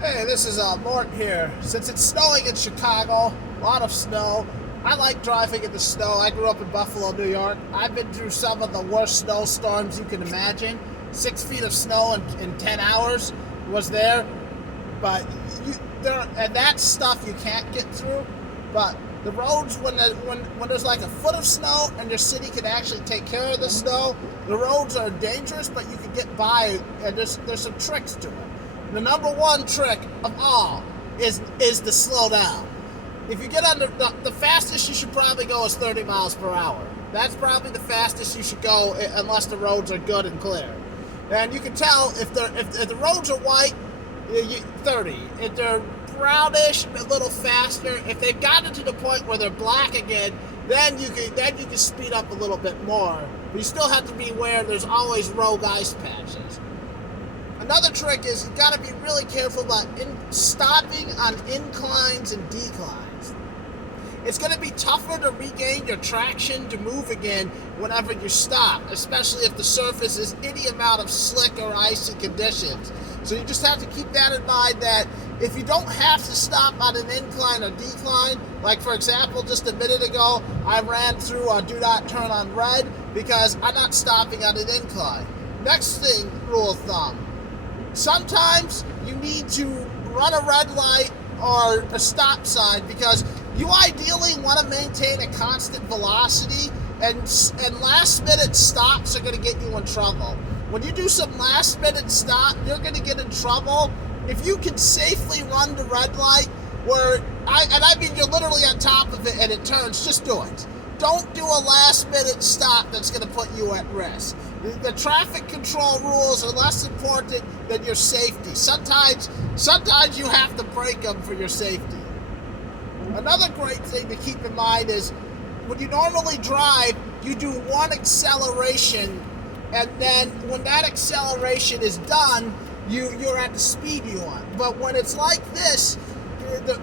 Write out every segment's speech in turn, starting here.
Hey, this is Mort here. Since it's snowing in Chicago, a lot of snow, I like driving in the snow. I grew up in Buffalo, New York. I've been through some of the worst snowstorms you can imagine. 6 feet of snow in 10 hours was there. But and that stuff you can't get through. But the roads, when there's like a foot of snow and your city can actually take care of the snow, the roads are dangerous, but you can get by, and there's some tricks to it. The number one trick of all is to slow down. If you get under the fastest you should probably go is 30 miles per hour. That's probably the fastest you should go unless the roads are good and clear. And you can tell if the roads are white, 30. If they're brownish, a little faster. If they've gotten to the point where they're black again, then you can speed up a little bit more. But you still have to be aware there's always rogue ice patches. Another trick is you got to be really careful about stopping on inclines and declines. It's going to be tougher to regain your traction to move again whenever you stop, especially if the surface is any amount of slick or icy conditions. So you just have to keep that in mind, that if you don't have to stop on an incline or decline, like for example, just a minute ago, I ran through a do not turn on red because I'm not stopping on an incline. Next thing, rule of thumb. Sometimes you need to run a red light or a stop sign because you ideally want to maintain a constant velocity, and last minute stops are going to get you in trouble. When you do some last minute stop, you're going to get in trouble. If you can safely run the red light I mean you're literally on top of it and it turns, just do it. Don't do a last minute stop that's going to put you at risk. The traffic control rules are less important than your safety. Sometimes you have to break them for your safety. Another great thing to keep in mind is when you normally drive, you do one acceleration, and then when that acceleration is done, you're at the speed you want. But when it's like this,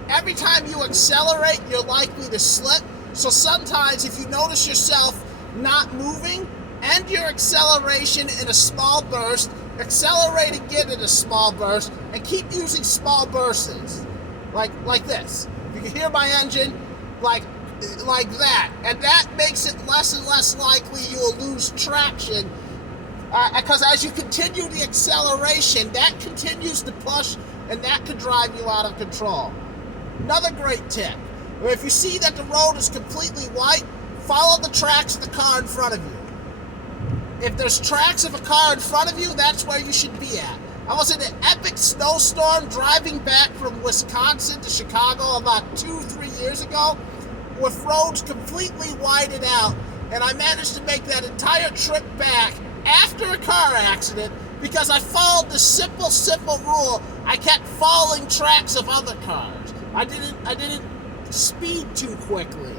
every time you accelerate, you're likely to slip. So sometimes if you notice yourself not moving, end your acceleration in a small burst, accelerate again in a small burst, and keep using small bursts. Like this. You can hear my engine like that. And that makes it less and less likely you will lose traction because as you continue the acceleration, that continues to push and that could drive you out of control. Another great tip. If you see that the road is completely white, follow the tracks of the car in front of you. If there's tracks of a car in front of you, that's where you should be at. I was in an epic snowstorm driving back from Wisconsin to Chicago about 2-3 years ago with roads completely whited out, and I managed to make that entire trip back after a car accident because I followed the simple rule. I kept following tracks of other cars. I didn't speed too quickly.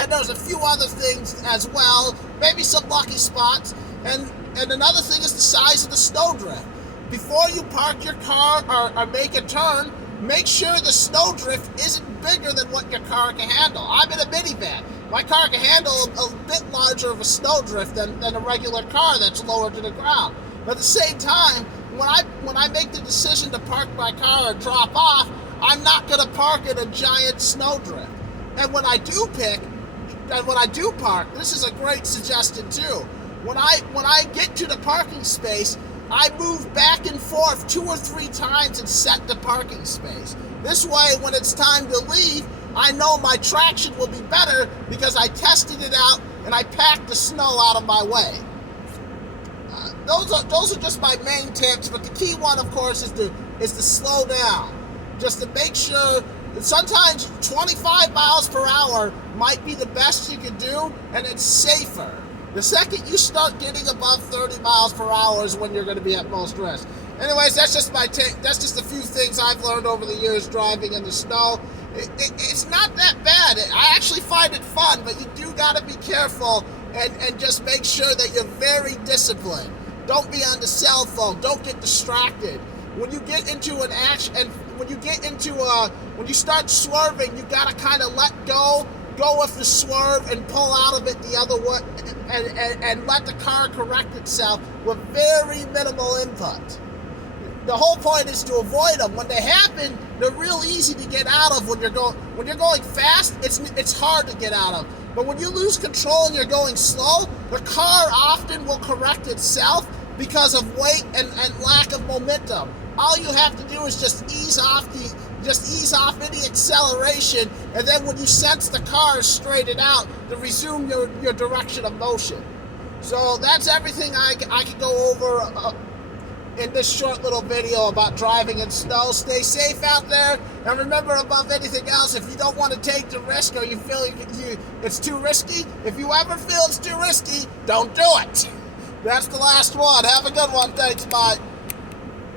And there's a few other things as well, maybe some lucky spots, and another thing is the size of the snowdrift. Before you park your car or make a turn, make sure the snowdrift isn't bigger than what your car can handle. I'm in a minivan. My car can handle a bit larger of a snowdrift than a regular car that's lower to the ground. But at the same time, when I make the decision to park my car or drop off, I'm not going to park in a giant snowdrift. And when I do park, this is a great suggestion too. When I get to the parking space, I move back and forth 2 or 3 times and set the parking space. This way, when it's time to leave, I know my traction will be better because I tested it out and I packed the snow out of my way. Those are just my main tips, but the key one, of course, is to slow down. Just to make sure that sometimes 25 miles per hour might be the best you can do, and it's safer. The second you start getting above 30 miles per hour is when you're going to be at most risk. Anyways, that's just my take. That's just a few things I've learned over the years driving in the snow. It's not that bad. I actually find it fun, but you do got to be careful and just make sure that you're very disciplined. Don't be on the cell phone. Don't get distracted. When you get into an action, and when you start swerving, you got to kind of let go with the swerve and pull out of it the other way, and let the car correct itself with very minimal input. the whole point is to avoid them. When they happen, they're real easy to get out of. When you're going fast, it's hard to get out of. But when you lose control and you're going slow, the car often will correct itself because of weight and lack of momentum. All you have to do is just ease off any acceleration, and then when you sense the car is straightened out, to resume your direction of motion. So that's everything I can go over in this short little video about driving in snow. Stay safe out there, and remember, above anything else, if you don't want to take the risk or you feel it's too risky, if you ever feel it's too risky, don't do it. That's the last one. Have a good one. Thanks. Bye.